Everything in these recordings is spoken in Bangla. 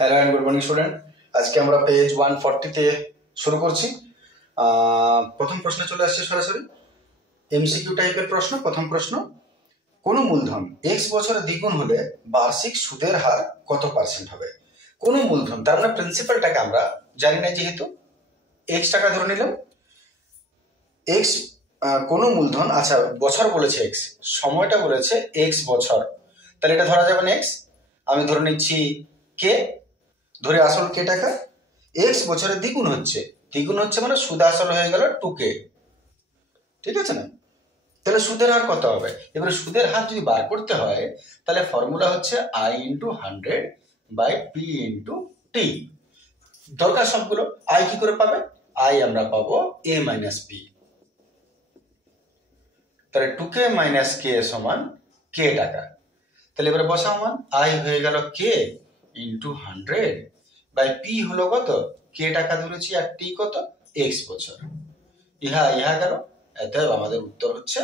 Hello and good morning student. আজকে আমরা পেজ 140-তে শুরু করছি। প্রথম প্রশ্নে চলে আসছে সরাসরি এমসিকিউ টাইপের প্রশ্ন। প্রথম প্রশ্ন, কোনো মূলধন এক্স বছরে দ্বিগুণ হলে বার্ষিক সুদের হার কত পার্সেন্ট হবে? কোনো মূলধন তার মানে প্রিন্সিপালটাকে আমরা জানি না, যেহেতু এক্স টাকা ধরে নিলাম। এক্স কোনো মূলধন, আচ্ছা বছর বলেছে এক্স, সময়টা বলেছে এক্স বছর, তাহলে এটা ধরা যাবে না এক্স। আমি ধরে নিচ্ছি কে, ধরে আসল কে টাকা, এক্স বছরে দ্বিগুণ হচ্ছে মানে সুদ আসল হয়ে গেল 2K, ঠিক আছে না? তাহলে সুদের হার কত হবে? এবারে সুদের হার যদি বার করতে হয় তাহলে ফর্মুলা হচ্ছে I × 100 by P into T. দরকার সবগুলো। আই কি করে পাবে? আই আমরা পাবো এ মাইনাস পি, তাহলে 2K মাইনাস কে সমান কে টাকা। তাহলে এবারে বসাও মান, আই হয়ে গেল কে ইন্টু 100 বাই পি হলো কত? কে টাকা ধরেছি আর টি কত? এক্স বছর। ইহা গেল, অতএব আমাদের উত্তর হচ্ছে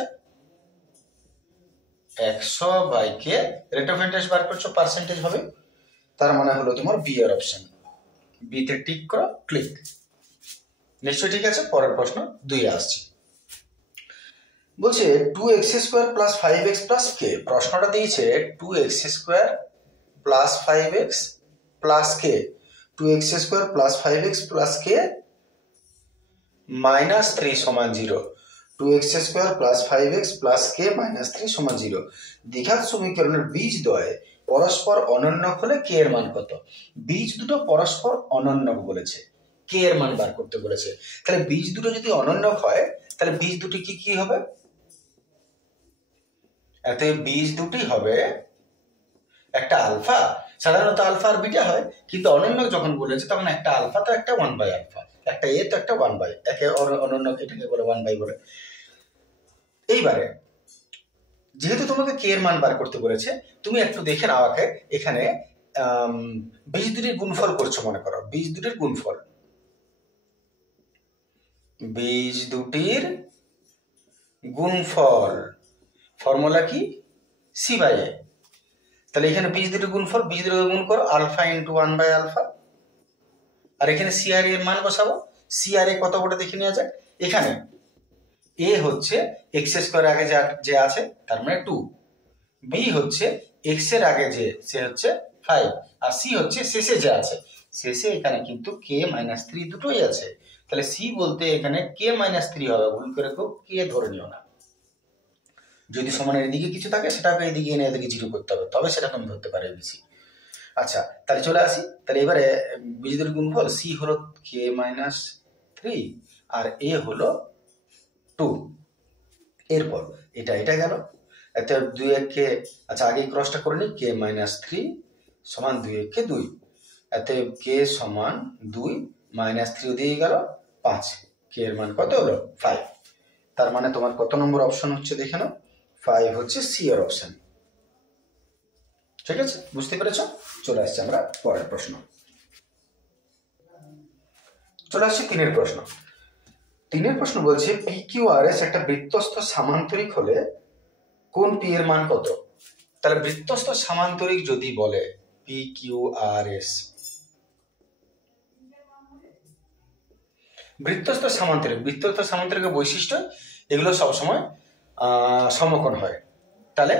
100 by K. Rate of interest বার করছো, পার্সেন্টেজ হবে, তার মানে হলো তোমার বি এর অপশন। বি তে টিক করো, ক্লিক। নিশ্চয়ই ঠিক আছে। পরের প্রশ্ন 2 আসছে, বলছে 2x² প্লাস 5x প্লাস কে। প্রশ্নটা দিয়েছে 2x² প্লাস 5x প্লাস কে, 2x² প্লাস 5x প্লাস কে মাইনাস 3 সমান 0। 2x² প্লাস 5x প্লাস কে মাইনাস 3 সমান 0। দ্বিঘাত সমীকরণের বীজ দ্বয় পরস্পর অনন্যক হলে কে এর মান কত? বীজ দুটো পরস্পর অনন্যক বলেছে, কে এর মান বার করতে বলেছে। তাহলে বীজ দুটো যদি অনন্যক হয় তাহলে বীজ দুটি কি হবে? এতে বীজ দুটি হবে একটা আলফা। সাধারণত আলফা আর বিটা হয়, কিন্তু অনন্যক যখন বলেছে তখন একটা আলফা তো একটা 1 বাই আলফা, একটা এ তো একটা 1 বাই, একে অনন্যক এটাকে বলে 1 বাই বলে। এইবারে যেহেতু তোমাকে কে এর মান বার করতে বলেছে, তুমি একটু দেখে নাও আগে, এখানে বীজ দুটির গুণফল করছো, মনে করো বীজ দুটির গুণফল, বীজ দুটির গুণফল ফর্মুলা কি? সি বাই এ। তাহলে এখানে বীজ দুটির গুণফল, বীজ দুটি গুণ করো, আলফা ইন্টু 1 বাই আলফা। আর এখানে সি আর এর মান বসাবো। সি আর এ কত বটে দেখে নেওয়া যাক। এখানে এ হচ্ছে x² আগে যে আছে তার মানে 2, বি হচ্ছে এক্স এর আগে যে সে হচ্ছে 5, আর সি হচ্ছে শেষে যে আছে, শেষে এখানে কিন্তু কে মাইনাস 3 দুটোই আছে। তাহলে সি বলতে এখানে কে মাইনাস 3 হবে, ভুল করে কেউ কে ধরে নিও না। যদি সমানের এদিকে কিছু থাকে সেটাকে এদিকে এনে এদিকে 0 করতে হবে, তবে সেটা তুমি ধরতে পারবে বেশি। আচ্ছা তাহলে চলে আসি, তাহলে এবারে বীজদের গুণফল সি হলো কে মাইনাস 3 আর এ হলো 2। এরপর এটা গেল, এতে 2 1 আচ্ছা আগে ক্রসটা করে নিই, কে মাইনাস 3 সমান 2 1 2, এতে কে সমান 2 মাইনাস 3 দিয়ে গেল 5, কে এর মান কত হলো 5। তার মানে তোমার কত নম্বর অপশন হচ্ছে দেখে নাও, 5 হচ্ছে সি এর অপশন। ঠিক আছে, বুঝতে পেরেছ? চলে আসছে আমরা পরের প্রশ্ন, চলে আসছে 3 প্রশ্ন। 3 প্রশ্ন বলছে PQRS একটা বৃত্তস্থ সামান্তরিক হলে কোন পি এর মান কত? তাহলে বৃত্তস্থ সামান্তরিক যদি বলে PQRS, বৃত্তস্থ সামান্তরিকের বৈশিষ্ট্য এগুলো সবসময় সমকোণ হয়। তাহলে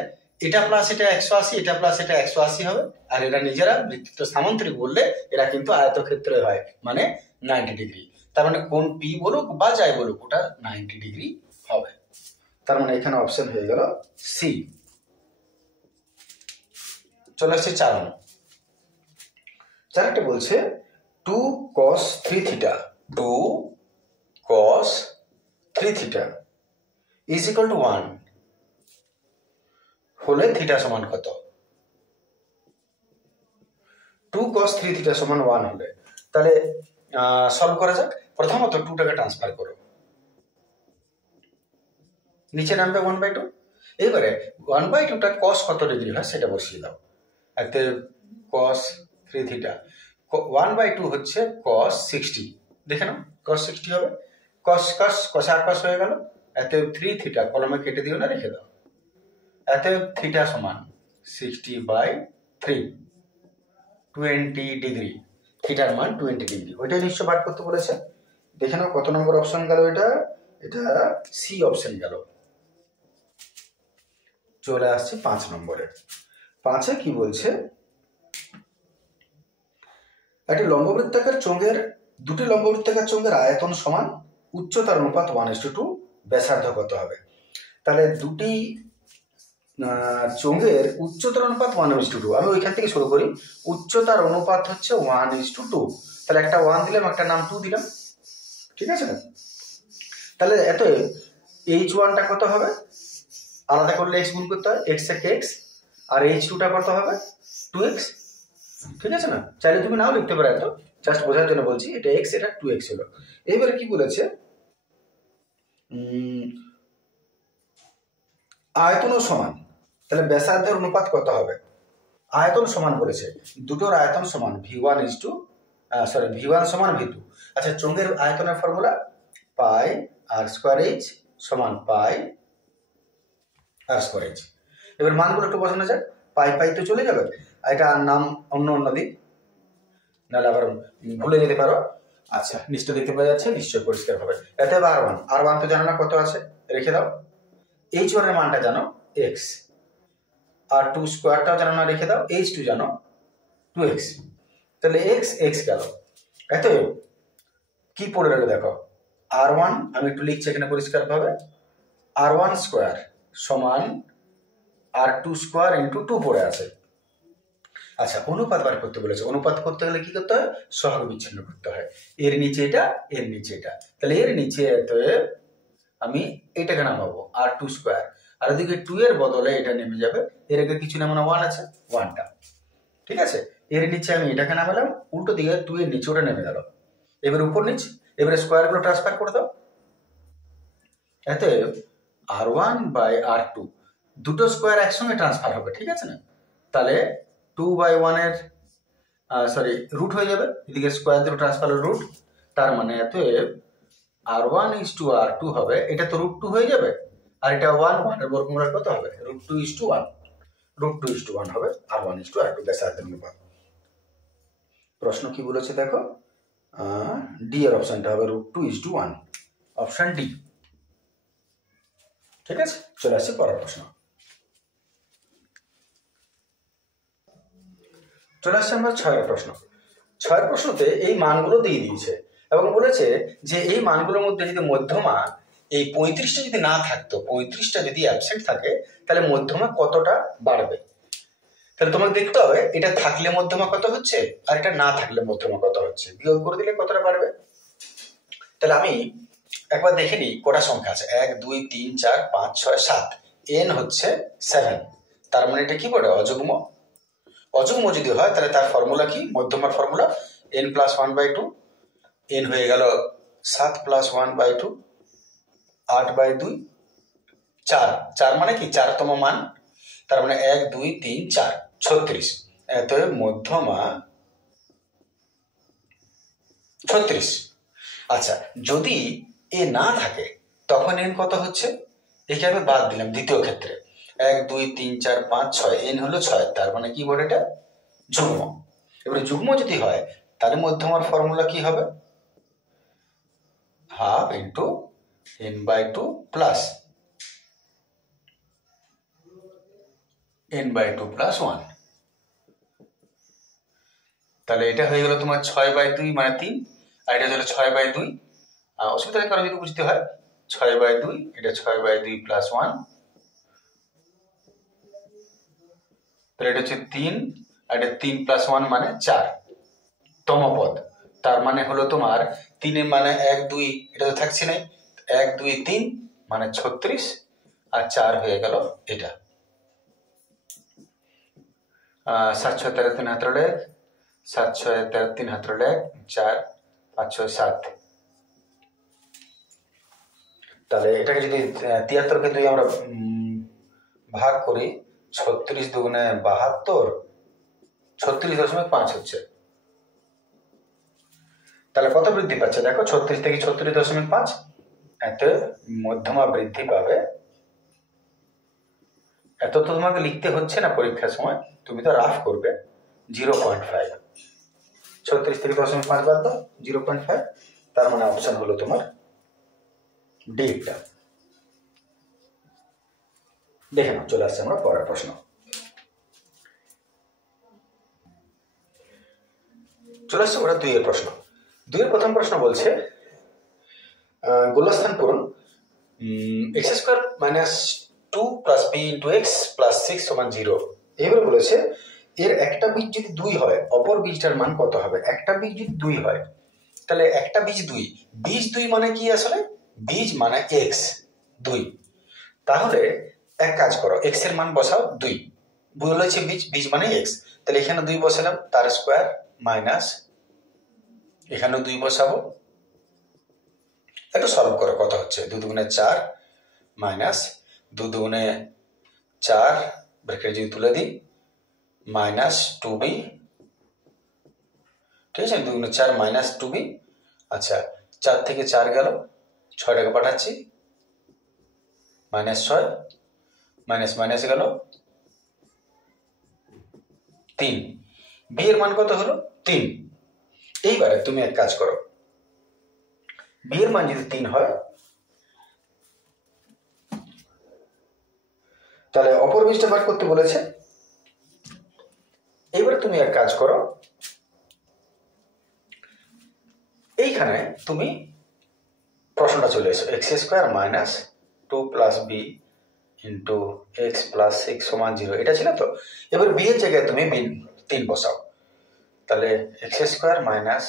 এটা প্লাস এটা 180, এটা প্লাস এটা 180 হবে। আর এরা নিজেরা বৃত্তস্থ সামান্তরিক বললে এরা কিন্তু আয়তক্ষেত্রে হয়, মানে 90 ডিগ্রি। তার মানে কোন পি বলুক বা যাই বলুক ওটা 90 ডিগ্রি হবে। তার মানে এখানে অপশন হয়ে গেল সি। চলে আসছে 4 বলছে 2 cos 3 theta, 2 cos 3 theta is equal to 1 হলে থিটা সমান কত? 2 cos 3 থিটা সমান 1 হলে, তাহলে সলভ করা যাক। প্রথমত 2 টাকে ট্রান্সফার করো, নিচে নামবে 1/2। এবারে 1/2টা cos কত ডিগ্রি হয় সেটা বসিয়ে দাও। এতে cos 3 থিটা 1/2 হচ্ছে cos 60, দেখে নাও cos 60 হবে। cos হয়ে গেল, এতে 3 থিটা কলমে কেটে দিও না, রেখে দাও। এতে থিটা সমান 60/3, 20 ডিগ্রি, থিটার মান 20 ডিগ্রি। ওইটাই নিশ্চয় বার করতে বলেছে। দেখে নাও কত নম্বর অপশন গেল এটা, এটা সি অপশন গেল। চলে আসছে 5 নম্বরে। 5-এ কি বলছে, একটি লম্ববৃত্তাকার চোঙের, দুটি লম্ববৃত্তাকার চোঙের আয়তন সমান, উচ্চতার অনুপাত 1:2, ব্যাসার্ধ কত হবে? তাহলে দুটি চোঙের উচ্চতার অনুপাত 1:2। আমি ওইখান থেকে শুরু করি। উচ্চতার অনুপাত হচ্ছে 1:2। তাহলে একটা 1 দিলাম, একটা নাম 2 দিলাম, ঠিক আছে না? তাহলে এত h1টা কত হবে? আলাদা করলে x গুণ করতে হয়, x থেকে x, আর h2টা কত হবে? 2x, ঠিক আছে না? চাইলে তুমি নাও লিখতে পারো, এত জাস্ট বোঝার জন্য বলছি। এটা x, এটা 2x হলো। এইবারে কি বলেছে, আয়তনও সমান, তাহলে ব্যাসার্ধের অনুপাত কত হবে? আয়তন সমান বলেছে, দুটোর আয়তন সমান, v1 সমান v2। আচ্ছা, চোঙের আয়তনের ফর্মুলা পাই আর স্কোয়ার এইচ সমান পাই আর স্কোয়ার এইচ। এবার মানগুলো একটু বসানো যাক। পাই পাই তো চলে যাবে, এটা নাম অন্য দিক, নাহলে আবার ভুলে যেতে পারো। আচ্ছা, নিশ্চয় দেখতে পাওয়া যাচ্ছে, নিশ্চয় পরিষ্কার হবে। এতে আর1 তো জানো না কত আছে, রেখে দাও। h1 এর মানটা জানো x, আর 2 স্কোয়ারটাও জানো না, রেখে দাও। h2 জানো 2x, তাহলে x গেল। এত কি পড়ে রইল দেখো, r1, আমি একটু লিখছি এখানে পরিষ্কার ভাবে, r1 স্কোয়ার সমান r2 স্কোয়ার ইন্টু 2 পড়ে আছে। আচ্ছা, অনুপাত বার করতে বলেছে। অনুপাত করতে গেলে কি করতে হয়? সহগ বিচ্ছিন্ন করতে হয়। এর নিচে এটা, এর নিচে এটা, তাহলে এর নিচে আমি এটাকে নামাবো r2 স্কোয়ার, আর ওদিকে 2 এর বদলে এটা নেমে যাবে। এর আগে কিছু নামানো 1 আছে, 1টা, ঠিক আছে? এর নিচে আমি এটাকে নামালাম, উল্টো দিকে 2 এর নিচে ওটা নেমে গেল। এবার উপর নিচ, এবারে স্কোয়ারগুলো ট্রান্সফার করে দাও। এতে r1 বাই r2 দুটো স্কোয়ার একসঙ্গে ট্রান্সফার হবে, ঠিক আছে না? তাহলে 2/1 এর রুট হয়ে যাবে, এদিকে স্কোয়ার দুটো ট্রান্সফার রুট, তার মানে এত r1:r2 হবে। এটা তো √2 হয়ে যাবে, আর এটা 1 এর বর্গমূল কত হবে? √2:1, √2:1 হবে r1:r2 ব্যাসার্ধের অনুপাত। প্রশ্ন কি বলেছে দেখো, ডি এর অপশনটা হবে √2:1, অপশন ডি, ঠিক আছে? চলে আসছে পরের প্রশ্ন। চলে আসছে আমরা 6 প্রশ্ন। 6 প্রশ্নতে এই মানগুলো দিয়ে দিয়েছে এবং বলেছে যে এই মানগুলোর মধ্যে যদি মধ্যমা এই 35টা যদি না থাকতো, 35টা যদি অ্যাবসেন্ট থাকে, তাহলে মধ্যমা কতটা বাড়বে? তাহলে তোমাকে দেখতে হবে এটা থাকলে মধ্যমা কত হচ্ছে আর এটা না থাকলে মধ্যমা কত হচ্ছে, বিয়োগ করে দিলে কতটা বাড়বে। তাহলে আমি একবার দেখে নিই কটা সংখ্যা আছে, 1 2 3 4 5 6 7, n হচ্ছে 7, তার মানে এটা কি বলে? অযুগ্ম। অযুগ্ম যদি হয় তাহলে তার ফর্মুলা কি? মধ্যমার ফর্মুলা n + 1/2, n হয়ে গেল 7 + 1/2, 8/2, 4, 4 মানে কি? 4তম মান, তার মানে 1 2 3 4, 36। এত মধ্যমা 36। আচ্ছা, যদি এ না থাকে তখন n কত হচ্ছে? একে আমি বাদ দিলাম দ্বিতীয় ক্ষেত্রে, 1 2 3 4 5 6, n হলো 6, তার মানে কি বলে? এটা যুগ্ম। এবারে যুগ্ম যদি হয় তাহলে মধ্যমার ফর্মুলা কি হবে? Half into n/2 plus n/2 plus 1। তাহলে এটা হয়ে গেল তোমার 6/2 মানে 3, আর এটা হলো 6/2। অসুবিধা কারণ যদি বুঝতে হয়, 6/2, এটা 6/2 প্লাস 1, তাহলে এটা হচ্ছে 3, আর এটা 3 + 1 মানে 4তম পদ। তার মানে হলো তোমার 3 এর মানে 1 2, এটা তো থাকছে না, 1 2 3 মানে 36, আর 4 হয়ে গেল এটা। 7 6 13 3 হাত 7 6 13 3 হাত 4 5 6 7। তাহলে এটাকে যদি 73কে 2 আমরা ভাগ করি, 36 দুগুণে 72, 36.5 হচ্ছে। তাহলে কত বৃদ্ধি পাচ্ছে দেখো, 36 থেকে 36.5, এত মধ্যমা বৃদ্ধি পাবে। এত তো তোমাকে লিখতে হচ্ছে না পরীক্ষার সময়, তুমি তো রাফ করবে 0.5। 36 থেকে 0.5 বাদ দাও 0.5, তার মানে অপশন হলো তোমার ডেটটা। দেখে নাও, চলে আসছে আমরা পরের প্রশ্ন। চলে আসছে ওরা 2 এর প্রশ্ন। 2 এর প্রথম প্রশ্ন বলছে গোলস্থান পূরণ x square minus 2 plus b into x plus 6 সমান 0। এবারে বলেছে এর একটা বীজ যদি 2 হয় অপর বীজটার মান কত হবে। একটা বীজ যদি 2 হয় তাহলে একটা বীজ 2, বীজ 2 মানে কি আসলে, বীজ মানে x 2। তাহলে এক কাজ করো, x এর মান বসাও 2, বলেছে বীজ, বীজ মানে x, তাহলে এখানে 2 বসালাম, তার স্কোয়ার মাইনাস এখানেও 2 বসাবো। একটু সলভ করো কত হচ্ছে, 2 দুগুণে 4 মাইনাস 2 দুগুণে 4 ব্র্যাকেট যদি তুলে দিই মাইনাস 2b, ঠিক আছে, 2 দুগুণে 4 মাইনাস 2b। আচ্ছা 4 থেকে 4 গেল, 6টাকে পাঠাচ্ছি, মাইনাস 6 মাইনাস মাইনাস গেল 3, বি এর মান কত হলো 3। এইবারে তুমি এক কাজ করো, বি এর মান যদি 3 হয় তাহলে অপর বীজটা বার করতে বলেছে। এইবারে তুমি এক কাজ করো, এইখানে তুমি প্রশ্নটা চলে এসো, x square minus 2 plus b into x plus 6 সমান 0, এটা ছিল তো। এবার বি এর জায়গায় তুমি 3 বসাও, তাহলে x square minus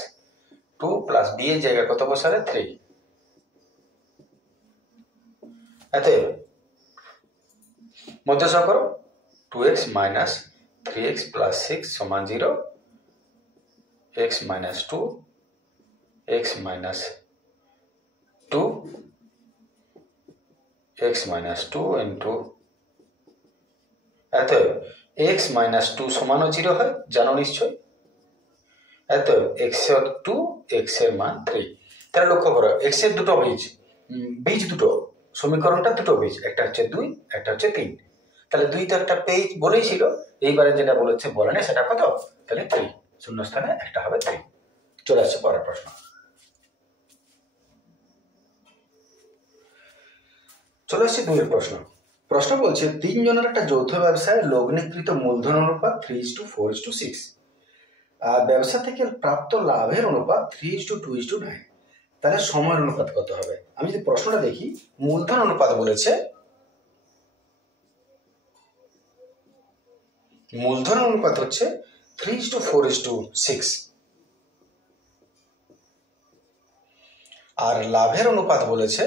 2 plus b এর জায়গায় কত বসালে 3, এতে মধ্যসা করো 2x মাইনাস 3x প্লাস 6 সমান 0, x minus 2 x minus 2 x minus 2 into এত x মাইনাস 2 সমানও 0 হয়, জানো নিশ্চয়। এত x এর 2 x এর মান 3। তাহলে লক্ষ্য করো x এর দুটো বীজ, বীজ দুটো, সমীকরণটা দুটো বীজ, একটা হচ্ছে 2 একটা হচ্ছে 3। তাহলে 2 তো একটা পেজ বলেই ছিল, এইবারে যেটা বলেছে বলে না সেটা কত, তাহলে 3, শূন্যস্থানে একটা হবে 3। চলে আসছে পরের প্রশ্ন। চলে আসছে 2 এর প্রশ্ন। প্রশ্ন বলছে 3 জনের একটা যৌথ ব্যবসায় লগ্নিকৃত মূলধন অনুপাত 3:4:6, আর ব্যবসা থেকে প্রাপ্ত লাভের অনুপাত 3:2:9, তাহলে সময়ের অনুপাত কত হবে। আমি যদি প্রশ্নটা দেখি, মূলধন অনুপাত বলেছে, মূলধন অনুপাত হচ্ছে 3:4:6, আর লাভের অনুপাত বলেছে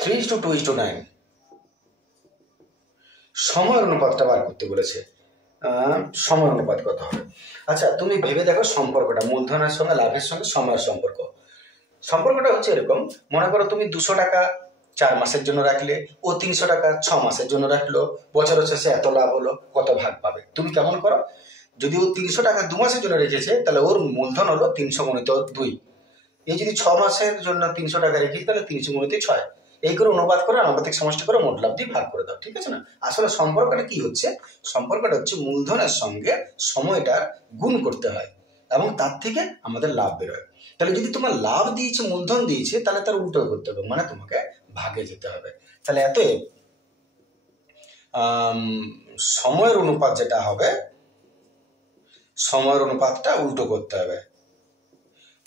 3:2:9। সময়ের অনুপাতটা বার করতে বলেছে, সময় অনুপাত কত হবে। আচ্ছা তুমি ভেবে দেখো সম্পর্কটা, মূলধনের সঙ্গে লাভের সঙ্গে সময়ের সম্পর্ক। সম্পর্কটা হচ্ছে এরকম, মনে করো তুমি 200 টাকা 4 মাসের জন্য রাখলে, ও 300 টাকা 6 মাসের জন্য রাখলো, বছরের শেষে এত লাভ হলো, কত ভাগ পাবে। তুমি কেমন করো, যদি ও 300 টাকা 2 মাসের জন্য রেখেছে তাহলে ওর মূলধন হলো 300 গুণিত 2, এই যদি 6 মাসের জন্য 300 টাকা রেখেছি তাহলে 300 গুণিত 6, এই করে অনুপাত করে আনুপাতিক সমষ্টি করে মোট লাভ দিয়ে ভাগ করে দাও, ঠিক আছে না। আসলে সম্পর্কটা কি হচ্ছে, সম্পর্কটা হচ্ছে মূলধনের সঙ্গে সময়টার গুণ করতে হয় এবং তার থেকে আমাদের লাভ বেরোয়। তাহলে যদি তোমার লাভ দিয়েছে মূলধন দিয়েছে তাহলে তার উল্টো করতে হবে, মানে তোমাকে ভাগে যেতে হবে। তাহলে এত সময়ের অনুপাত যেটা হবে, সময়ের অনুপাতটা উল্টো করতে হবে।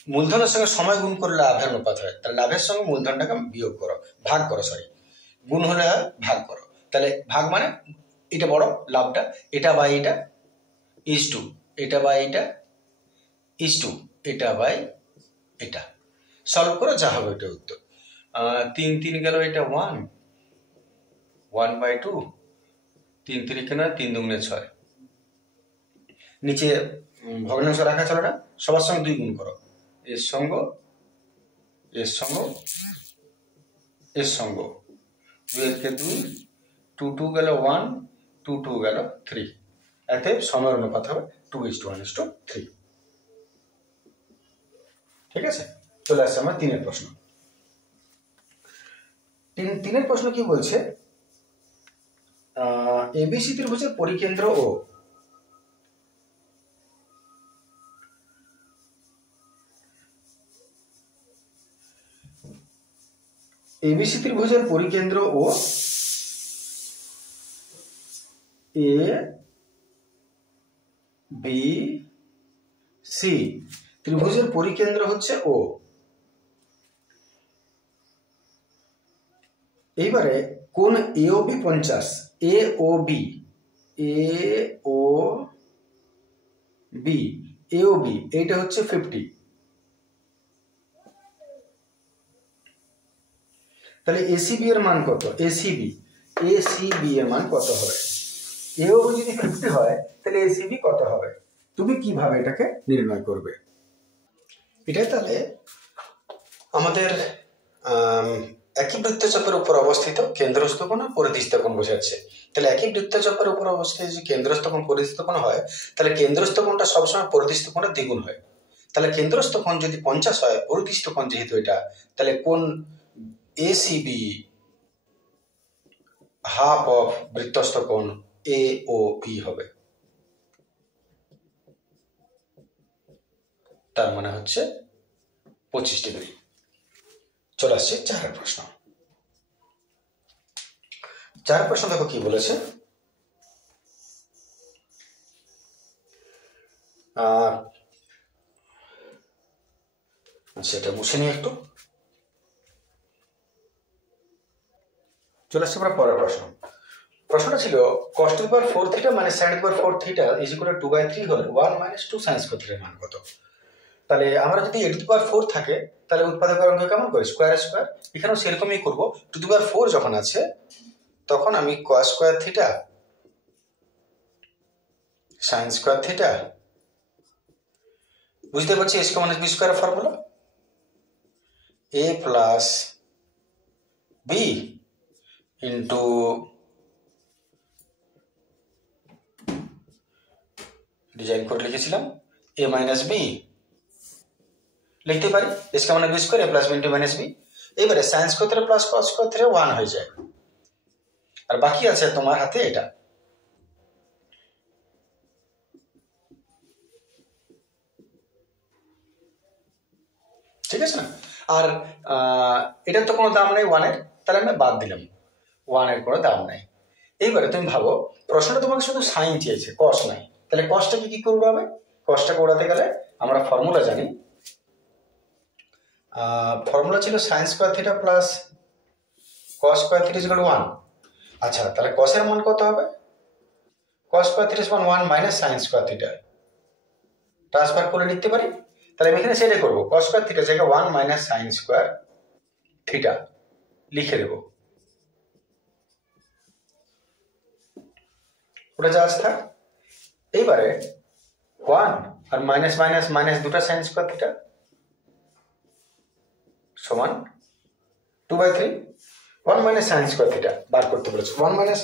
মূলধনের সঙ্গে সময় গুণ করলে লাভের অনুপাত হয়, তাহলে লাভের সঙ্গে মূলধনটাকে বিয়োগ করো, ভাগ করো, সরি গুণ হলে হয় ভাগ করো। তাহলে ভাগ মানে এটা বড় লাভটা, এটা বাই এটা ইজ টু, এটা বাই এটা ইজ টু, এটা বাই এটা, সলভ করো যা হবে এটা উত্তর। 3 3 গেল, এটা 1 1/2, 3 3 কেন 3 দুগুণে 6, নিচে ভগ্নাংশ রাখা চলে না, সবার সঙ্গে 2 গুণ করো, এর সঙ্গ এর সঙ্গ এর সঙ্গ, 2 এর কে 2, 2 2 গেল 1, 2 2 গেল 3, এতে সময়ের অনুপাত হবে 2:1:3। ঠিক আছে, চলে আসছে আমার 3 এর প্রশ্ন। 3 এর প্রশ্ন কি বলছে, এবিসি ত্রিভুজের পরিকেন্দ্র ও এবিসি ত্রিভুজের পরিকেন্দ্র ও এ বি সি ত্রিভুজের পরিকেন্দ্র হচ্ছে ও। এইবারে কোন এ ও বি 50, এ ও বি এইটা হচ্ছে 50। তাহলে এসিবি এর মান কত? এসিবি এর মান কত হবে? এও যদি 50 হয় তাহলে এসিবি কত হবে? তুমি কিভাবে এটাকে নির্ণয় করবে? এটা তাহলে আমাদের একই বৃত্তচাপের উপর অবস্থিত কেন্দ্রস্থ কোণ আর পরিধিস্থ কোণ বোঝাচ্ছে। তাহলে একই বৃত্তচাপের উপর অবস্থিত যদি কেন্দ্রস্থ কোণ পরিধিস্থ কোণ হয় তাহলে কেন্দ্রস্থ কোণটা সবসময় পরিধিস্থ কোণের দ্বিগুণ হয়। তাহলে কেন্দ্রস্থ কোণ যদি 50 হয়, পরিধিস্থ কোণ যেহেতু এটা, তাহলে কোণ এসিবি হাফ অফ বৃত্তস্থ কোণ এ ও বি হবে। তার মানে হচ্ছে 25 ডিগ্রি। চলে আসছে চারের প্রশ্ন। চারের প্রশ্ন দেখো কি বলেছে। সেটা মুছে নিয়ে একটু। চলে আসছে আমরা পরের প্রশ্ন। প্রশ্নটা ছিল cos to the power 4 theta মানে sin to the power 4 theta is equal to 2/3 হলে 1 - 2 sin স্কয়ার থিটার মান কত? তাহলে আমরা যদি a to the power 4 থাকে তাহলে উৎপাদকের অঙ্ক কেমন করি? Square square. এখানেও সেরকমই করব। টু দি পাওয়ার 4 যখন আছে তখন আমি cos square theta sin square theta, বুঝতে পারছি a square - b square formula, a plus b into design করে লিখেছিলাম a মাইনাস b লিখতে পারি a square - b square, a plus b into minus b। এবারে sin square theta plus cos square theta 1 হয়ে যায়, আর বাকি আছে তোমার হাতে এটা। ঠিক আছে না? আর এটার তো কোনো দাম নেই 1 এর, তাহলে আমরা বাদ দিলাম, 1 এর কোনো দাম নাই। এইবারে তুমি ভাবো প্রশ্নটা তোমাকে শুধু সাইন চেয়েছে, কস নাই। তাহলে কসটাকে কি করবো? হবে কসটাকে ওড়াতে গেলে আমরা ফর্মুলা জানি। ফর্মুলা ছিল sine square theta plus cos square theta equal to 1। আচ্ছা, তাহলে কসের মান কত হবে? কস স্কয়ার থিটা সমান 1 minus sine square theta. Transfer করে লিখতে পারি। তাহলে আমি এখানে সেটাই করবো, কস স্কয়ার থিটা জায়গায় 1 মাইনাস সাইন স্কয়ার থিটা লিখে দেবো। ওটা জাস্ট থাক। এইবারে 1 আর মাইনাস মাইনাস মাইনাস দুটা সাইন স্কয়ার থিটা সমান 2/3। 1 মাইনাস সাইন স্কয়ার থিটা বার করতে বলেছে, 1 minus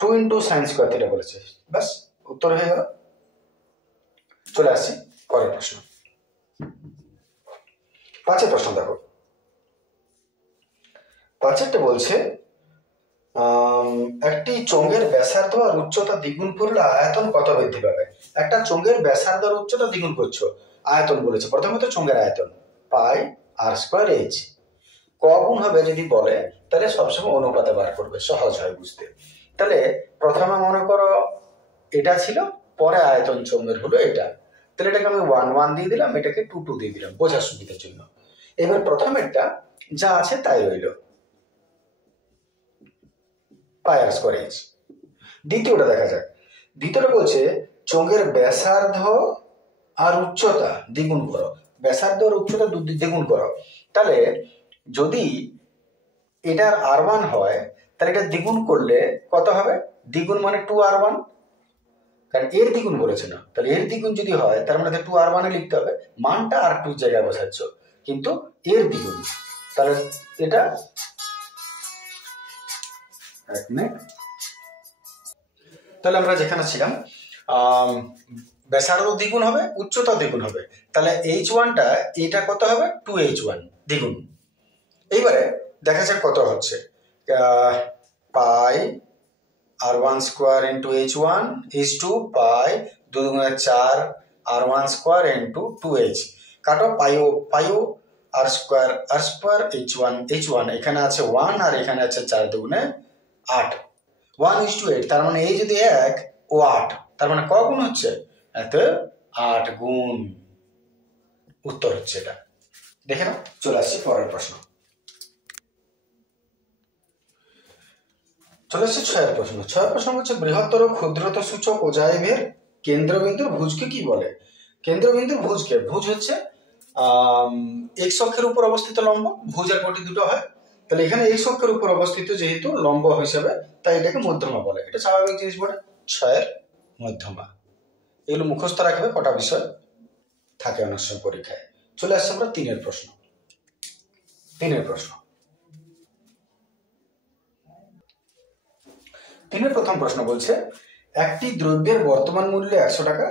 2 into sine square theta বলেছে। বাস উত্তর হয়ে গেল। চলে আসছি পরের প্রশ্ন। 5 প্রশ্ন দেখো। 5টা বলছে একটি চোঙের ব্যাসার্ধ আর উচ্চতা দ্বিগুণ করলে আয়তন কত বৃদ্ধি পাবে? একটা চোঙের ব্যাসার্ধ আর উচ্চতা দ্বিগুণ করছো, আয়তন বলেছে। প্রথমত চোঙের আয়তন পাই আর স্কয়ার এইচ। ক গুণ হবে যদি বলে তাহলে সবসময় অনুপাতে বার করবে, সহজ হয় বুঝতে। তাহলে প্রথমে মনে করো এটা ছিল, পরে আয়তন চোঙের হলো এটা, তাহলে এটাকে আমি 1 1 দিয়ে দিলাম, এটাকে 2 2 দিয়ে দিলাম বোঝার সুবিধার জন্য। এবার প্রথমেরটা যা আছে তাই রইল, পাই আর স্কয়ার এইচ। দ্বিতীয়টা দেখা যাক। দ্বিতীয়টা বলছে চোঙের ব্যাসার্ধ আর উচ্চতা দ্বিগুণ করো। ব্যাসার্ধ আর উচ্চতা দ্বিগুণ করো। তাহলে যদি এটার r1 হয় তাহলে এটা দ্বিগুণ করলে কত হবে? দ্বিগুণ মানে 2r1, কারণ এর দ্বিগুণ বলেছে না। তাহলে এর দ্বিগুণ যদি হয় তার মানে 2r1 এ লিখতে হবে, মানটা r2 জায়গায় বসাচ্ছ কিন্তু এর দ্বিগুণ। তাহলে এটা তাহলে আমরা যেখানে ছিলাম ব্যাসার্ধ দ্বিগুণ হবে, উচ্চতা দ্বিগুণ হবে, তাহলে h1টা এটা কত হবে? 2h1 দ্বিগুণ। এইবারে দেখা যাক কত হচ্ছে। Pi r1 square into h1 is two pi 2 × 4 r1 square into 2h। কাটো পাইও r স্কোয়ার h1 এখানে আছে 1 আর এখানে আছে 4 দুগুণে 8, 1:8, তার মানে এই যদি 1 ও 8, তার মানে ক গুণ হচ্ছে? এত 8 গুণ। উত্তর হচ্ছে এটা। দেখে নাও। চলে আসছি পরের প্রশ্ন। চলে আসছে 6 প্রশ্ন। 6 প্রশ্ন হচ্ছে বৃহত্তর ক্ষুদ্রত সূচক ওজাইভের কেন্দ্রবিন্দুর ভুজকে কি বলে? কেন্দ্রবিন্দুর ভুজকে, ভুজ হচ্ছে এক্স অক্ষের উপর অবস্থিত লম্ব, ভুজ আর কোটি দুটো হয়, তাহলে এখানে এক্স অক্ষের উপর অবস্থিত যেহেতু লম্ব হিসেবে, তাই এটাকে মধ্যমা বলে। এটা স্বাভাবিক জিনিস বলে। 6 মধ্যমা। এগুলো মুখস্থ রাখবে, কটা বিষয় থাকে অনেক সময় পরীক্ষায়। চলে আসছে আমরা 3 প্রশ্ন। 3 প্রশ্ন। 3 প্রথম প্রশ্ন বলছে একটি দ্রব্যের বর্তমান মূল্য 100 টাকা,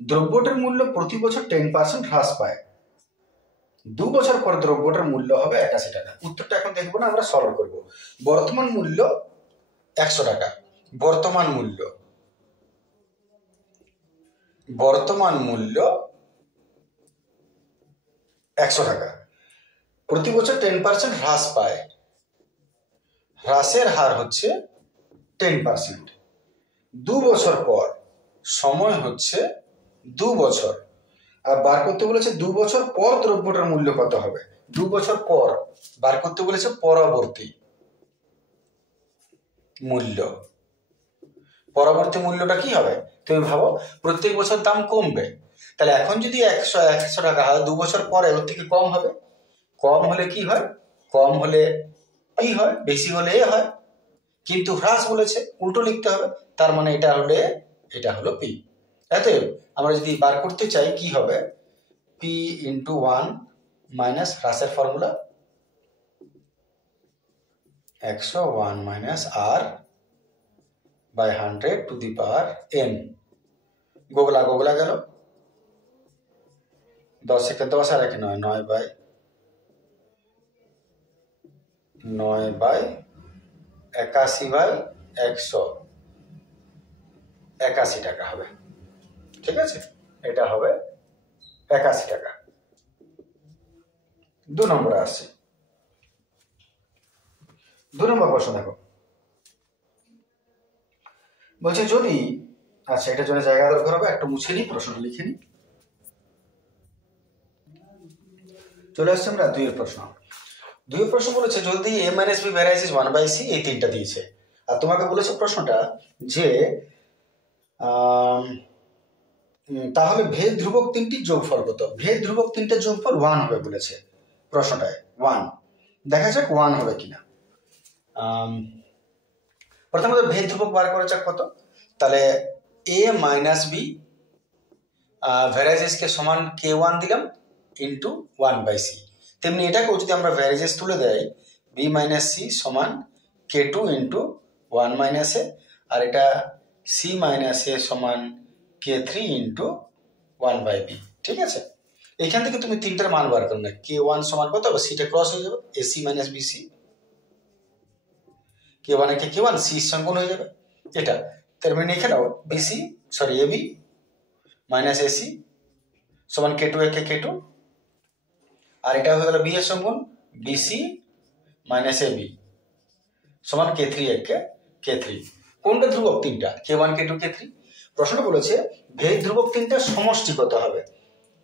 দ্রব্যটার মূল্য প্রতি বছর 10% হ্রাস পায়, 2 বছর পর দ্রব্যটার মূল্য হবে 81 টাকা। উত্তরটা এখন দেখবো না, আমরা সলভ করব। বর্তমান মূল্য 100 টাকা, বর্তমান মূল্য 100 টাকা, প্রতি বছর 10% হ্রাস পায়, হ্রাসের হার হচ্ছে 10%, 2 বছর পর, সময় হচ্ছে 2 বছর, আর বার করতে বলেছে 2 বছর পর দ্রব্যটার মূল্য কত হবে। 2 বছর পর বার করতে বলেছে পরবর্তী মূল্য। পরবর্তী মূল্যটা কি হবে? তুমি ভাবো, প্রত্যেক বছর দাম কমবে, তাহলে এখন যদি 100 টাকা হয়, 2 বছর পরে ওর থেকে কম হবে। কম হলে কি হয়? কম হলে পি হয়, বেশি হলে এ হয়, কিন্তু হ্রাস বলেছে, উল্টো লিখতে হবে, তার মানে এটা হলো পি। অতএব আমরা যদি বার করতে চাই কি হবে, পি ইন্টু 1 মাইনাস হ্রাসের formula 101 minus r by 100 to the power n। গোগলা গোগলা গেল, 10 একে 10 আর 1 9, 9 বাই 81 বাই 100, 81 টাকা হবে। ঠিক আছে, এটা হবে 81 টাকা। 2 নম্বরে আসছে। 2 নম্বর প্রশ্ন দেখো, বলছে যদি, আচ্ছা এটার জন্য জায়গা দরকার হবে, একটু মুছে নিই, প্রশ্নটা লিখে নিই। চলে আসছে আমরা 2 প্রশ্ন। 2 প্রশ্ন বলেছে যদি a minus B varices 1/c, এই তিনটা দিয়েছে, আর তোমাকে বলেছে প্রশ্নটা যে তাহলে ভেদ ধ্রুবক তিনটির যোগফল কত। ভেদ ধ্রুবক তিনটার যোগফল 1 হবে বলেছে প্রশ্নটায়, 1। দেখা যাক 1 হবে কিনা। প্রথমত ভেদ ধ্রুবক বার করা যাক কত, তাহলে a মাইনাস বি ভ্যারাইসিসকে সমান k1 দিলাম ইন্টু 1/c, তেমনি এটাকেও যদি আমরা ভ্যারাইসিস তুলে দেই b মাইনাস সি সমান k2 ইন্টু 1 মাইনাস এ, আর এটা c মাইনাস এ সমান k3 ইন্টু 1/b। ঠিক আছে, এখান থেকে তুমি তিনটার মান বার করো না, k1 সমান কত হবে, সিটা ক্রস হয়ে যাবে, ac মাইনাস bc, k1 একে k1, c এর সঙ্গে গুণ হয়ে যাবে এটা, তার মানে এখানেও ab মাইনাস ac সমান k2 একে k2, আর এটা হয়ে গেল b এর সঙ্গে গুণ, bc মাইনাস ab সমান k3 একে k3। কোনটা ধ্রুবক তিনটা, k1 k2 k3। প্রশ্ন বলেছে ভেদ ধ্রুবক তিনটার সমষ্টি কত হবে।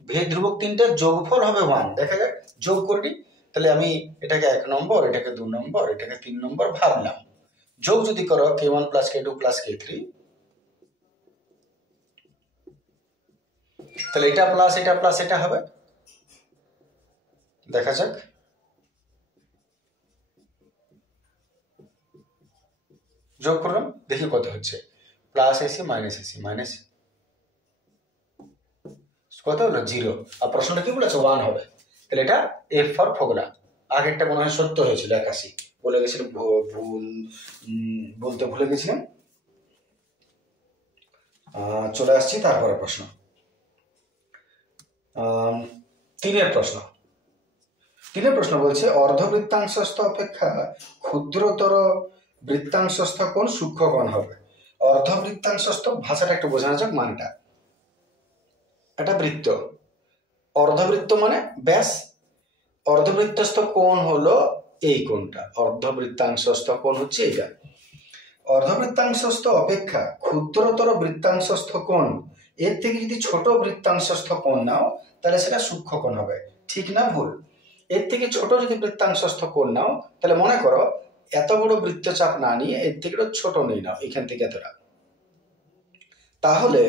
ভেদ ধ্রুবক তিনটার যোগফল হবে 1। দেখা যাক, যোগ করি, তাহলে আমি এটাকে 1 নম্বর, এটাকে 2 নম্বর, এটাকে 3 নম্বর ভাবলাম। যোগ যদি করো k1 plus k2 plus k3, তাহলে এটা প্লাস এটা প্লাস এটা হবে। দেখা যাক, যোগ করলাম, দেখি কত হচ্ছে, plus AC minus AC minus কত হলো 0, আর প্রশ্নটা কি বলেছে 1 হবে, তাহলে এটা এফ ফর ফোগলা। আগেরটা মনে হয় সত্য হয়েছিল 81, বলে গেছিলাম, বলতে ভুলে গেছিলাম। চলে আসছি তারপরে প্রশ্ন, 3 প্রশ্ন। 3 প্রশ্ন বলছে অর্ধবৃত্তাংশস্থ অপেক্ষা ক্ষুদ্রতর বৃত্তাংশস্থ কোণ সূক্ষ্ম কোণ হবে। অর্ধবৃত্তাংশস্থ ভাষাটা একটু বোঝানো যাক, মানেটা, একটা বৃত্ত, অর্ধবৃত্ত মানে ব্যাস, অর্ধবৃত্তস্থ কোণ হলো এই কোণটা, অর্ধবৃত্তাংশস্থ কোণ হচ্ছে এটা। অর্ধবৃত্তাংশস্থ অপেক্ষা ক্ষুদ্রতর বৃত্তাংশস্থ কোণ এর থেকে যদি ছোট বৃত্তাংশস্থ কোণ নাও তাহলে সেটা সূক্ষ্ম কোণ হবে। ঠিক না ভুল? এর থেকে ছোট যদি বৃত্তাংশস্থ কোণ নাও তাহলে মনে করো এত বড় বৃত্তচাপ না নিয়ে এর থেকে ছোট নিয়ে নাও, এখান থেকে এতটা। তাহলে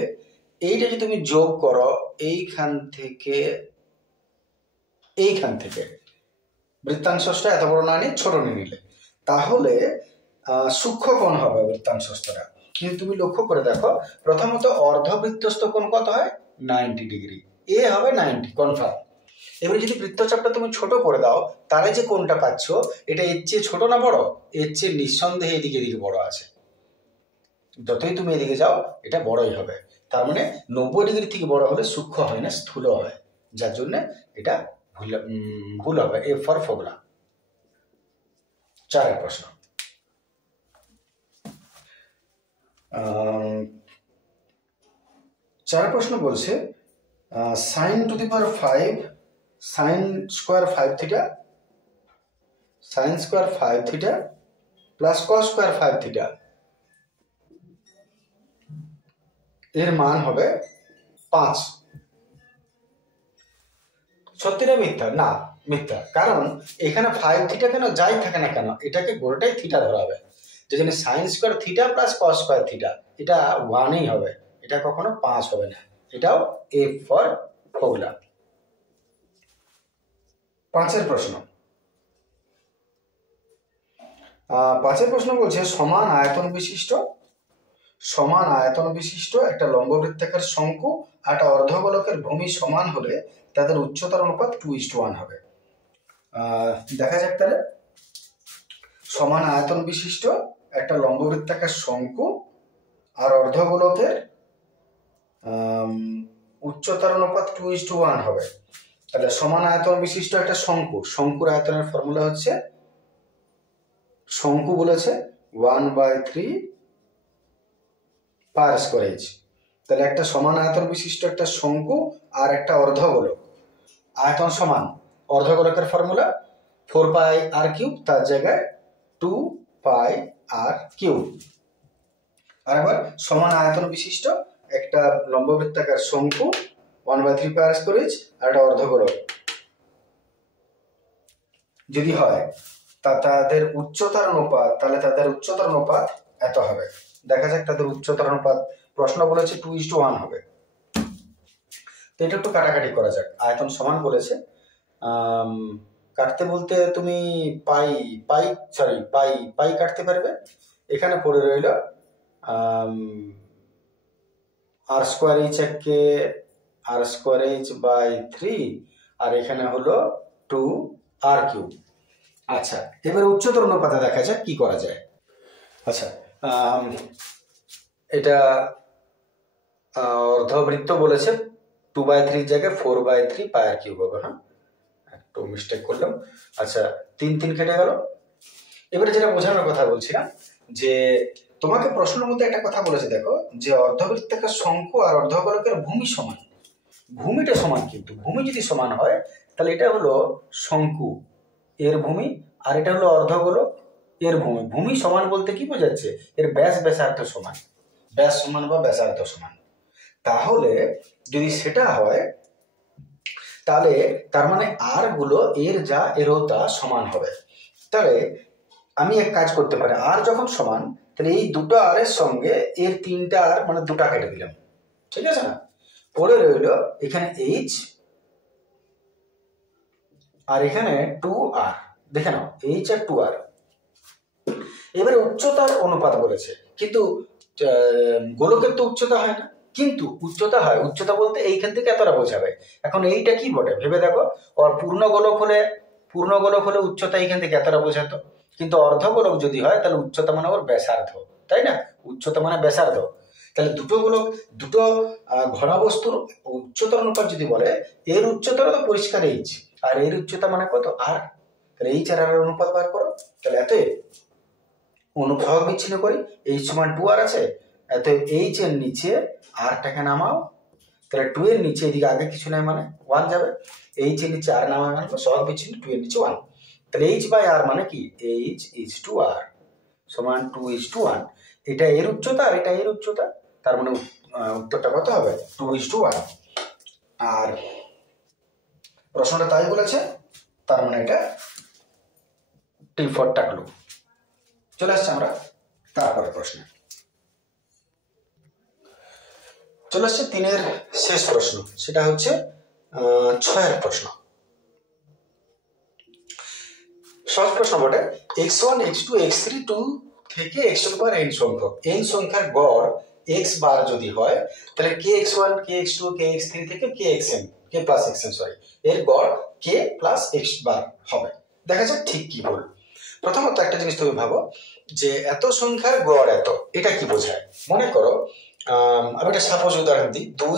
এইটা যদি তুমি যোগ করো এইখান থেকে বৃত্তাংশটা এত বড় না নিয়ে ছোট নিয়ে নিলে, তাহলে সূক্ষ্ম কোণ হবে বৃত্তাংশটা। কিন্তু তুমি লক্ষ্য করে দেখো, প্রথমত অর্ধবৃত্তস্থ কোণ কত হয়? 90 ডিগ্রি। এ হবে 90 কনফার্ম। এবারে যদি বৃত্তচাপটা তুমি ছোট করে দাও তাহলে যে কোণটা পাচ্ছ এটা এর চেয়ে ছোট না বড়? এর চেয়ে নিঃসন্দেহে এদিকে বড় আছে। যতই তুমি এদিকে যাও এটা বড়ই হবে। তার মানে 90 ডিগ্রি থেকে বড় হলে সূক্ষ্ম হয় না, স্থূল হয়, যার জন্য এটা ভুল হবে। A for ফোগলা। 4 প্রশ্ন। চার প্রশ্ন বলছে sin two the power 5 sin square 5 theta plus cos square 5 theta এর মান হবে 5। সত্যি না মিথ্যা? না, মিথ্যা। কারণ এখানে 5 থিটা কেন যাই থাকে না কেন এটাকে গোটাই থিটা ধরা হবে। যেখানে sin square theta plus cos square theta এটা 1ই হবে, এটা কখনো 5 হবে না। এটাও এ ফর ফোগলা। 5 প্রশ্ন। 5 প্রশ্ন বলছে সমান আয়তন বিশিষ্ট একটা লম্ববৃত্তাকার শঙ্কু আর একটা অর্ধগোলকের ভূমি সমান হলে তাদের উচ্চতার অনুপাত 2:1 হবে। দেখা যাক তাহলে। সমান আয়তন বিশিষ্ট একটা লম্ববৃত্তাকার শঙ্কু আর অর্ধগোলকের উচ্চতার অনুপাত 2:1 হবে। তাহলে সমান আয়তন বিশিষ্ট একটা শঙ্কুর আয়তনের ফর্মুলা হচ্ছে, শঙ্কু বলেছে 1/3 পার স্কয়ার ইঞ্চ। তাহলে একটা সমান আয়তন বিশিষ্ট একটা শঙ্কু আর একটা অর্ধগোলক, আয়তন সমান, অর্ধগোলকের ফর্মুলা 4πr³, তার জায়গায় 2πr³। আর আবার সমান আয়তন বিশিষ্ট একটা লম্ববৃত্তাকার শঙ্কু 1/3 পার স্কয়ার ইঞ্চ আর একটা অর্ধগোলক যদি হয় তাদের উচ্চতার অনুপাত, তাহলে তাদের উচ্চতার অনুপাত এত হবে। দেখা যাক তাদের উচ্চতার অনুপাত, প্রশ্ন বলেছে 2:1 হবে। তো এটা একটু কাটাকাটি করা যাক। আয়তন সমান বলেছে, কাটতে বলতে তুমি পাই কাটতে পারবে। এখানে পড়ে রইল আর স্কোয়ার এইচ একে r²h/3 আর এখানে হলো 2r³। আচ্ছা, এবার উচ্চতর অনুপাতে দেখা যাক কি করা যায়। আচ্ছা, এটা অর্ধবৃত্ত বলেছে 2/3 জায়গায় 4/3 πr³ হবে। হ্যাঁ, একটু মিস্টেক করলাম। আচ্ছা, 3 কেটে গেল। এবারে যেটা বোঝানোর কথা বলছিলাম, যে তোমাকে প্রশ্নের মধ্যে একটা কথা বলেছে, দেখো যে অর্ধবৃত্তাকার শঙ্কু আর অর্ধগোলকের ভূমি সমান, ভূমিটা সমান, কিন্তু ভূমি যদি সমান হয় তাহলে এটা হলো শঙ্কু এর ভূমি আর এটা হলো অর্ধগোলক এর ভূমি। ভূমি সমান বলতে কি বোঝাচ্ছে? এর ব্যাসার্ধ সমান, ব্যাস সমান বা ব্যাসার্ধ সমান। তাহলে যদি সেটা হয় তাহলে তার মানে আর গুলো এর যা এরও তা সমান হবে। তাহলে আমি এক কাজ করতে পারি, আর যখন সমান তাহলে এই দুটো আর এর সঙ্গে এর 3টা আর মানে 2টা কেটে দিলাম, ঠিক আছে না? পরে রইল এখানে এইচ আর এখানে 2r। দেখে নাও, এইচ আর 2r। এবারে উচ্চতার অনুপাত বলেছে, কিন্তু গোলকের তো উচ্চতা হয় না, কিন্তু উচ্চতা হয়। উচ্চতা বলতে এইখান থেকে এতটা বোঝাবে। এখন এইটা কি বটে ভেবে দেখো, আর পূর্ণ গোলক হলে উচ্চতা এইখান থেকে এতটা বোঝাতো, কিন্তু অর্ধগোলক যদি হয় তাহলে উচ্চতা মানে ওর ব্যাসার্ধ, তাই না? উচ্চতা মানে ব্যাসার্ধ। তাহলে দুটো ঘনবস্তুর উচ্চতার অনুপাত যদি বলে, এর উচ্চতা তো পরিষ্কার এইচ আর এর উচ্চতা মানে কত আর, তাহলে এইচ আর এর অনুপাত বার করো। তাহলে এত অনুভাগ বিচ্ছিন্ন করি, এইচ সমান 2r আছে, এত এইচ এর নিচে আরটাকে নামাও, তাহলে 2 এর নিচে এদিকে আগে কিছু নাই মানে 1 যাবে, এইচ এর নিচে আর নামা আনবো, সহগ বিচ্ছিন্ন 2 এর নিচে 1, তাহলে এইচ বাই আর মানে কি এইচ ইজ টু আর সমান 2:1। এটা এর উচ্চতা আর এটা এর উচ্চতা, তার মানে উত্তরটা কত হবে 2:1। আর প্রশ্নটা তাই বলেছে, তার মানে এটা টি ফর টাকলু। চলে আসছে আমরা তারপরে প্রশ্ন, চলে আসছে 3-এর শেষ প্রশ্ন, সেটা হচ্ছে 6-এর প্রশ্ন। সহজ প্রশ্ন বটে, x1 x2 x3 2 থেকে x n সংখ্যক n সংখ্যার গড় x বার যদি হয়, তাহলে kx1 kx2 kx3 থেকে kxn k plus xn sorry এর গড় k প্লাস x বার হবে। দেখা যাক ঠিক কি ভুল। প্রথমত একটা জিনিস তুমি ভাবো যে এত সংখ্যার গড় এত, এটা কি বোঝায়? মনে করো আমি একটা সাপোজ উদাহরণ দিই, 2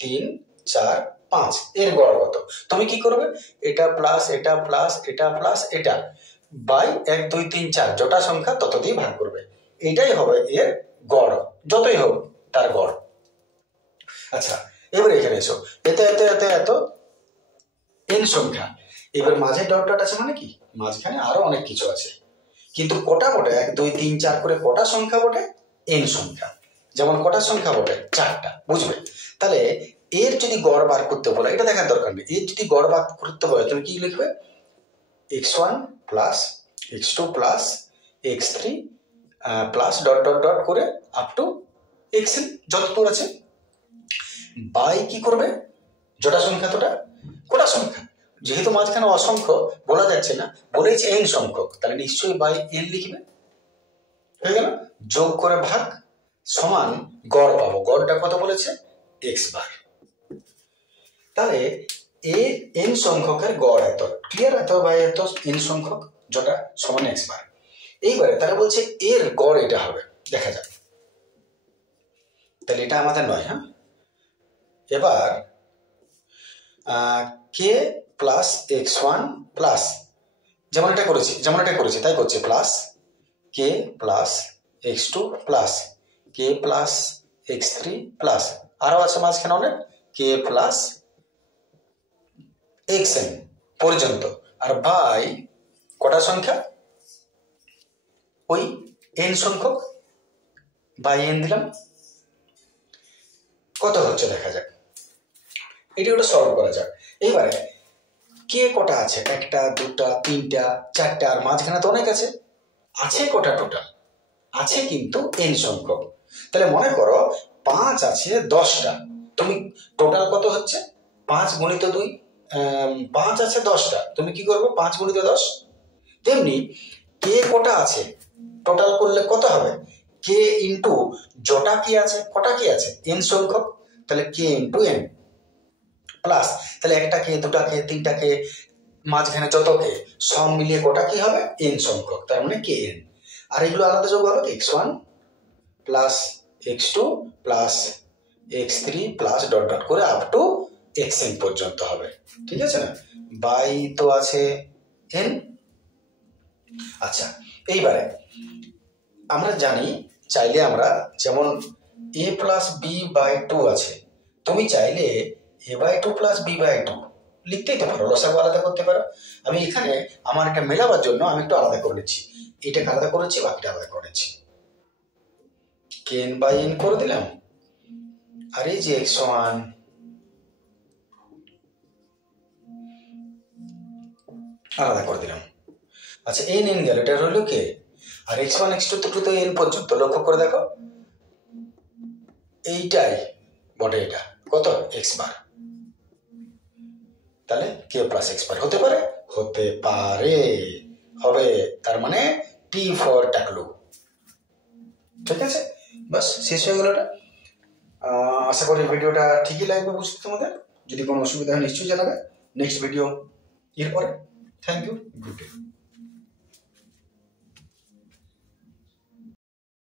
3 4 5 এর গড় কত? তুমি কি করবে, এটা প্লাস এটা প্লাস এটা প্লাস এটা বাই 1 2 3 4 যটা সংখ্যা তত দিয়ে ভাগ করবে, এটাই হবে এর গড়, যতই হোক তার গড়। আচ্ছা এবার এখানে এসো, এত এত এত এত n সংখ্যা, এবার মাঝে ডট ডট আছে মানে কি মাঝখানে আরো অনেক কিছু আছে, কিন্তু কটা বটে 1 2 3 4 করে কটা সংখ্যা বটে n সংখ্যা, যেমন কটা সংখ্যা বটে 4টা, বুঝবে? তাহলে এর যদি গড় বার করতে বলে, এটা দেখার দরকার নেই, এর যদি গড় বার করতে বলে তুমি কি লিখবে, x1 plus x2 plus x3 plus dot dot dot করে আপ টু xn যত দূর আছে, বাই কি করবে যটা সংখ্যা তোটা কোটা সংখ্যা, যেহেতু মাঝখানে অসংখ্য বলা যাচ্ছে না, বলেছে n সংখ্যক, তাহলে নিশ্চয়ই বাই n লিখবে, হয়ে গেল, যোগ করে ভাগ সমান গড় পাবো, গড়টা কত বলেছে x বার, তাহলে এর n সংখ্যকের গড় এত, ক্লিয়ার? এত বাই এত n সংখ্যক যেটা সমান x বার। এইবারে তারা বলছে এর গড় এটা হবে, দেখা যাক, তাহলে এটা আমাদের নয়, হ্যাঁ। এবার k প্লাস x1 প্লাস যেমন এটা করেছি তাই করছে, plus k plus x2 plus k plus x3 plus আরো আছে মাঝখানে অনেক k প্লাস xn পর্যন্ত, আর বাই কটা সংখ্যা ওই n সংখ্যক, বাই n দিলাম, কত হচ্ছে দেখা যাক, এটি ওটা সলভ করা যাক। এইবারে কে কটা আছে, 1টা 2টা 3টা 4টা, আর মাঝখানে তো অনেক আছে, আছে কটা টোটাল, আছে কিন্তু n সংখ্যক, তাহলে মনে করো 5 আছে 10টা, তুমি টোটাল কত হচ্ছে 5 গুণিত 2, 5 আছে 10টা, তুমি কি করবে 5 গুণিত 10, তেমনি কে কটা আছে টোটাল করলে কত হবে, কে ইন্টু যটা কি আছে কটা কি আছে n সংখ্যক, তাহলে কে ইন্টু n প্লাস, তাহলে 1টা কে 2টা কে 3টা কে মাঝখানে যত কে সব মিলিয়ে কটা কি হবে n সংখ্যক, তার মানে কে n, আর এগুলো আলাদা যোগ হবে x1 plus x2 plus x3 plus dot dot করে আপ টু xn পর্যন্ত হবে, ঠিক আছে না, বাই তো আছে n। আচ্ছা এইবারে আমরা জানি চাইলে আমরা যেমন a প্লাস বি বাই 2 আছে, তুমি চাইলে a by 2 plus b by 2 লিখতেই তো পারো, লসাগু আলাদা করতে পারো। আমি এখানে আমার একটা মেলাবার জন্য আমি একটু আলাদা করে নিচ্ছি, এটাকে আলাদা করেছি বাকিটা আলাদা করেছি, n বাই n করে দিলাম, আর এই যে x1 আলাদা করে দিলাম। আচ্ছা n n গেল, এটা রইল কে, আর x1 x2 তো n পর্যন্ত, লক্ষ্য করে দেখো এইটাই বটে, এটা কত x বার, তাহলে k প্লাস x বার হতে পারে, হতে পারে হবে, তার মানে টি ফর টাকলু, ঠিক আছে, বাস শেষ হয়ে গেল এটা। আশা করি ভিডিওটা ঠিকই লাগবে বুঝতে তোমাদের, যদি কোনো অসুবিধা হয় নিশ্চয়ই জানাবে, নেক্সট ভিডিও এরপরে। Thank you, good day.